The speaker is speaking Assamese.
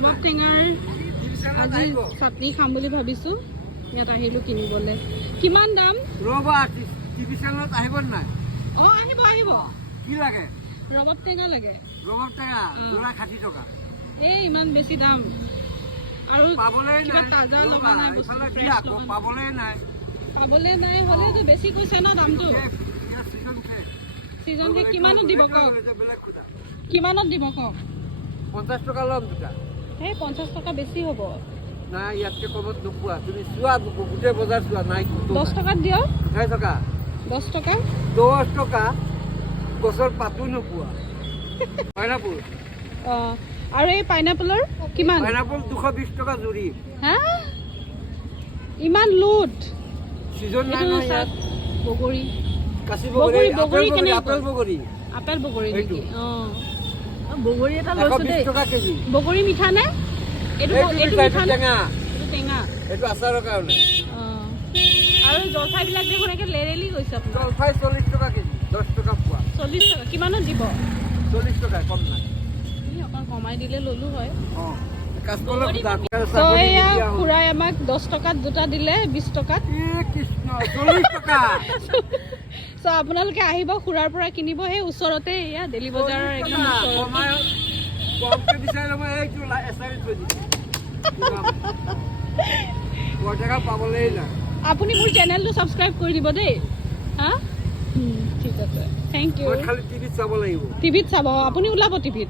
ৰবাব টেঙাৰ আজি চাটনি খাম বুলি ভাবিছোঁ ইয়াত আহিলোঁ কিনিবলৈ কিমান দাম ৰবা টিভি চেনেলত আহিব নাই অঁ আহিব আহিব কি লাগে ৰবাব টেঙা লাগে ৰবাব টেঙা যোৰা 60 টকা এই ইমান বেছি দাম আৰু পাবলৈ কিবা নাই তাজা লগা নাই বস্তু ইফালে ফ্ৰেছ দিয়া, লগা নাই। পাবলৈ নাই পাবলৈ নাই হ'লেতো বেছি কৈছে ন দামটো এতিয়া চিজন শেষ। ছিজন শেষ কিমানত দিব কওক এতিয়া বেলেগ খুটা কিমানত দিব কওক 50 টকা ল'ম দুটা সেই 50 টকা বেছি হ'ব নাই ইয়াতকে কমত নোপোৱা তুমি চোৱা গোটেই বজাৰ চোৱা নাই 10 টকাত দিয়ক 10 টকা 10 টকা 10 টকা গছৰ পাতো নোপোৱা পাইনাপল অঁ আৰু এই পাইনাপলৰ কিমান পাইনাপল 220 টকা জুৰি হা ইমান লুট চিজন নাই এইটো নহয় ইয়াত বগৰী কাশী বগৰী, বগৰী বগৰী কেনেকৈ? আপেল বগৰী আপেল বগৰী এইটো। নেকি অঁ বগৰী এটা লৈছোঁ দেই 120 টকা কেজি বগৰী মিঠা নে এইটো এইটো এইটো মিঠা, মিঠা নে টেঙা এইটো টেঙা এইটো আচাৰৰ কাৰণে অঁ আৰু জলফাইবিলাক দেখোন একে লেৰেলি গৈছে আপোনাৰ জলফাই 40 টকা কেজি 10 টকা পোৱা 40 টকা কিমানত দিব 40 টকা কম নাই অকণ কমাই দিলে ল'লো হয় অঁ কাঁচকলৰ তো এয়া খুৰাই আমাক 10 টকাত দুটা দিলে 20 টকাত কৃষ্ণ 40 টকা চ' আপোনালোকে আহিব খুৰাৰ পৰা কিনিব সেই ওচৰতে এয়া ডেলি বজাৰৰ একদম ওচৰতে কমকে বিচাৰিলে মই এইটো এচাৰি থৈ দিম টকা পাবলৈ নাই আপুনি মোৰ চেনেলটো ছাবস্ক্ৰাইব কৰি দিব দেই হা ঠিক আছে থেংক ইউ মই খালি টিভিত চাব লাগিব টিভিত চাব আপুনি ওলাব টিভিত